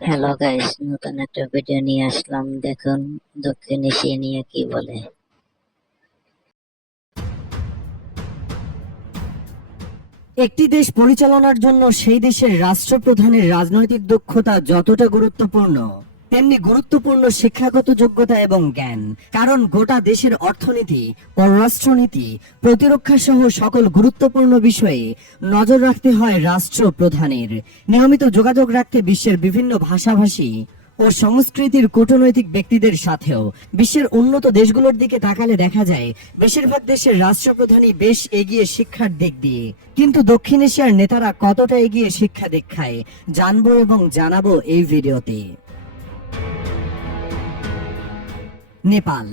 Hello guys, নতুন একটা video নিয়ে আসলাম। দেখুন দক্ষিণ এশিয়া নিয়ে কি বলে। একটি দেশ পরিচালনার জন্য সেই দেশের রাষ্ট্রপ্রধানের রাজনৈতিক দক্ষতা যতটা গুরুত্বপূর্ণ, তেমনি গুরুত্বপূর্ণ শিক্ষাগত যোগ্যতা এবং জ্ঞান। কারণ গোটা দেশের অর্থনীতি, পররাষ্ট্রনীতি, প্রতিরক্ষা সহ সকল গুরুত্বপূর্ণ বিষয়ে নজর রাখতে হয় রাষ্ট্রপ্রধানের। নিয়মিত যোগাযোগ রাখতে বিশ্বের বিভিন্ন ভাষাভাষী ও সংস্কৃতির কূটনৈতিক ব্যক্তিদের সাথেও। বিশ্বের উন্নত দেশগুলোর দিকে তাকালে দেখা যায় বেশিরভাগ দেশের রাষ্ট্রপ্রধানই বেশ এগিয়ে শিক্ষার দিক দিয়ে। কিন্তু দক্ষিণ এশিয়ার নেতারা কতটা এগিয়ে শিক্ষা দীক্ষায় জানবো এবং জানাবো এই ভিডিওতে। নেপাল।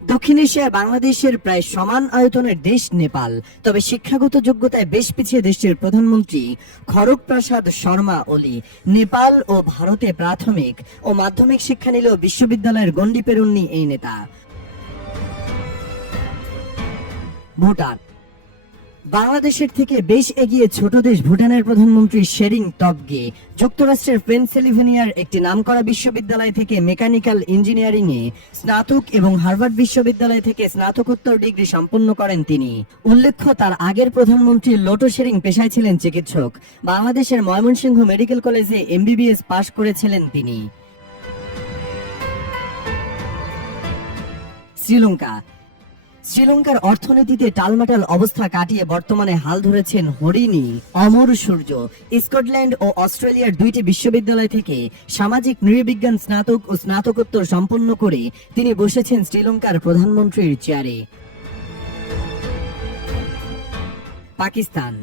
দক্ষিণ এশিয়ায় বাংলাদেশের প্রায় সমান আয়তনের দেশ নেপাল, তবে শিক্ষাগত যোগ্যতায় বেশ পিছিয়ে দেশটির প্রধানমন্ত্রী খড়গ প্রসাদ শর্মা ওলি। নেপাল ও ভারতে প্রাথমিক ও মাধ্যমিক শিক্ষা নিলেও বিশ্ববিদ্যালয়ের গণ্ডি পেরোননি এই নেতা। ভুটান। বাংলাদেশের থেকে বেশ এগিয়ে ছোট দেশ ভুটানের প্রধানমন্ত্রী শেরিং টবগে যুক্তরাষ্ট্রের পেনসিলভেনিয়ার একটি নামকরা বিশ্ববিদ্যালয় থেকে মেকানিক্যাল ইঞ্জিনিয়ারিং এ স্নাতক এবং হার্ভার্ড বিশ্ববিদ্যালয় থেকে স্নাতকোত্তর ডিগ্রি সম্পন্ন করেন তিনি। উল্লেখ্য, তার আগের প্রধানমন্ত্রী লোটো শেরিং পেশায় ছিলেন চিকিৎসক। বাংলাদেশের ময়মনসিংহ মেডিকেল কলেজে এমবিবিএস পাশ করেছিলেন তিনি। শ্রীলঙ্কা। শ্রীলঙ্কার অর্থনীতিতে টালমাটাল অবস্থা কাটিয়ে বর্তমানে হাল ধরেছেন হরিণী অমর সূর্য। স্কটল্যান্ড ও অস্ট্রেলিয়ার দুইটি বিশ্ববিদ্যালয় থেকে সামাজিক নৃবিজ্ঞান স্নাতক ও স্নাতকোত্তর সম্পন্ন করে তিনি বসেছেন শ্রীলঙ্কার প্রধানমন্ত্রীর চেয়ারে। পাকিস্তান।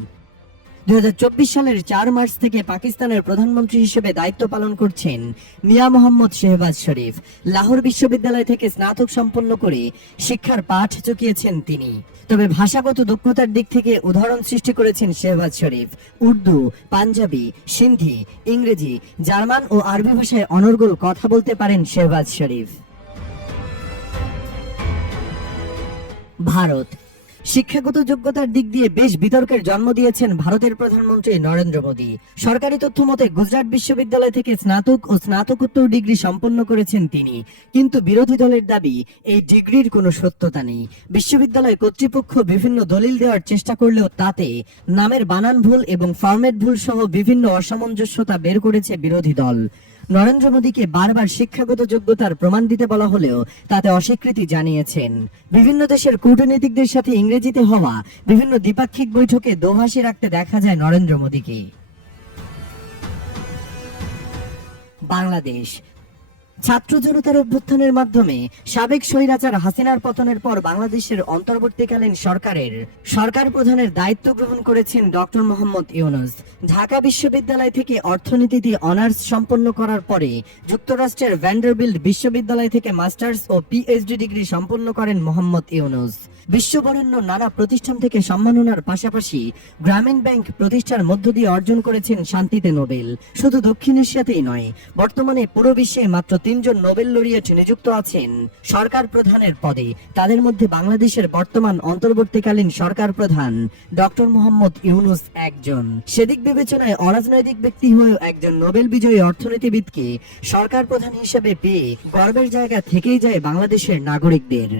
2024 সালের 4 মার্চ থেকে পাকিস্তানের প্রধানমন্ত্রী হিসেবে দায়িত্ব পালন করছেন মিয়া মোহাম্মদ শেহবাজ শরীফ। লাহোর বিশ্ববিদ্যালয় থেকে স্নাতক সম্পন্ন করে শিক্ষার পাঠ চুকিয়েছেন তিনি। তবে ভাষাগত দক্ষতার দিক থেকে উদাহরণ সৃষ্টি করেছেন শেহবাজ শরীফ। উর্দু, পাঞ্জাবি, সিন্ধি, ইংরেজি, জার্মান ও আরবি ভাষায় অনর্গল কথা বলতে পারেন শেহবাজ শরীফ। ভারত। শিক্ষাগত যোগ্যতার দিক দিয়ে বেশ বিতর্কের জন্ম দিয়েছেন ভারতের প্রধানমন্ত্রী নরেন্দ্র মোদী। সরকারি তথ্য মতে গুজরাট বিশ্ববিদ্যালয় থেকে স্নাতক ও স্নাতকোত্তর ডিগ্রি সম্পন্ন করেছেন তিনি। কিন্তু বিরোধী দলের দাবি এই ডিগ্রির কোনো সত্যতা নেই। বিশ্ববিদ্যালয় কর্তৃপক্ষ বিভিন্ন দলিল দেওয়ার চেষ্টা করলেও তাতে নামের বানান ভুল এবং ফরম্যাট ভুল সহ বিভিন্ন অসামঞ্জস্যতা বের করেছে বিরোধী দল। নরেন্দ্র মোদীকে বারবার শিক্ষাগত যোগ্যতার প্রমাণ দিতে বলা হলেও তাতে অস্বীকৃতি জানিয়েছেন। বিভিন্ন দেশের কূটনীতিকদের সাথে ইংরেজিতে হওয়া বিভিন্ন দ্বিপাক্ষিক বৈঠকে দোভাষী রাখতে দেখা যায় নরেন্দ্র মোদীকে। বাংলাদেশ। ছাত্র জনতার অভ্যুত্থানের মাধ্যমে সাবেক স্বৈরাচার হাসিনার পতনের পর বাংলাদেশের অন্তর্বর্তীকালীন সরকার প্রধানের দায়িত্ব গ্রহণ করেছেন ডক্টর মোহাম্মদ ইউনূস। ঢাকা বিশ্ববিদ্যালয় থেকে অর্থনীতিতে অনার্স সম্পন্ন করার পরে যুক্তরাষ্ট্রের ভ্যান্ডারবিল্ট বিশ্ববিদ্যালয় থেকে মাস্টার্স ও পিএইচডি ডিগ্রি সম্পন্ন করেন মোহাম্মদ ইউনূস। বিশ্ববরেণ্য নানা প্রতিষ্ঠান থেকে সম্মাননার পাশাপাশি গ্রামীণ ব্যাংক প্রতিষ্ঠার মধ্য দিয়ে অর্জন করেছেন শান্তিতে নোবেল। শুধু দক্ষিণ এশিয়াতেই নয়, বর্তমানে পুরো বিশ্বে মাত্র 3 জন নোবেল লরিয়েট নিযুক্ত আছেন সরকার প্রধানের পদে। তাদের মধ্যে বাংলাদেশের বর্তমান অন্তর্বর্তীকালীন সরকার প্রধান ডক্টর মোহাম্মদ ইউনূস একজন। সেদিক বিবেচনায় অরাজনৈতিক ব্যক্তি হয়েও একজন নোবেল বিজয়ী অর্থনীতিবিদকে সরকার প্রধান হিসেবে পেয়ে গর্বের জায়গা থেকেই যায় বাংলাদেশের নাগরিকদের।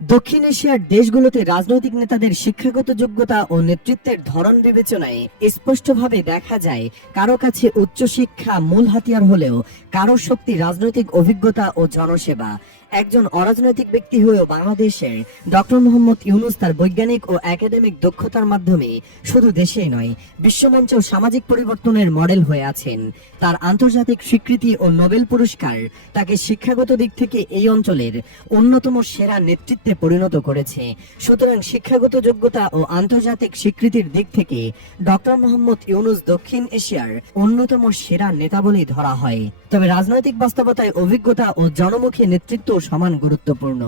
দক্ষিণ এশিয়ার দেশগুলোতে রাজনৈতিক নেতাদের শিক্ষাগত যোগ্যতা ও নেতৃত্বের ধরন বিবেচনায় স্পষ্টভাবে দেখা যায় কারো কাছে উচ্চশিক্ষা মূল হাতিয়ার হলেও কারো শক্তি রাজনৈতিক অভিজ্ঞতা ও জনসেবা। একজন অরাজনৈতিক ব্যক্তি হয়েও বাংলাদেশের ডক্টর মোহাম্মদ ইউনূস তার বৈজ্ঞানিক ও একাডেমিক দক্ষতার মাধ্যমে শুধু দেশেই নয়, বিশ্বমঞ্চেও সামাজিক পরিবর্তনের মডেল হয়ে আছেন। তার আন্তর্জাতিক স্বীকৃতি ও নোবেল পুরস্কার তাকে শিক্ষাগত দিক থেকে এই অঞ্চলের অন্যতম সেরা নেতৃত্বে পরিণত করেছে। সুতরাং শিক্ষাগত যোগ্যতা ও আন্তর্জাতিক স্বীকৃতির দিক থেকে ডক্টর মোহাম্মদ ইউনূস দক্ষিণ এশিয়ার অন্যতম সেরা নেতা বলেই ধরা হয়। তবে রাজনৈতিক বাস্তবতায় অভিজ্ঞতা ও জনমুখী নেতৃত্ব সমান গুরুত্বপূর্ণ,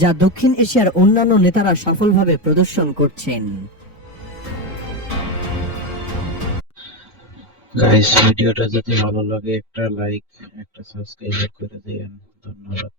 যা দক্ষিণ এশিয়ার অন্যান্য নেতারা সফলভাবে প্রদর্শন করছেন। গাইস, ভিডিওটা যদি ভালো লাগে একটা লাইক একটা সাবস্ক্রাইব করে দিয়েন। ধন্যবাদ।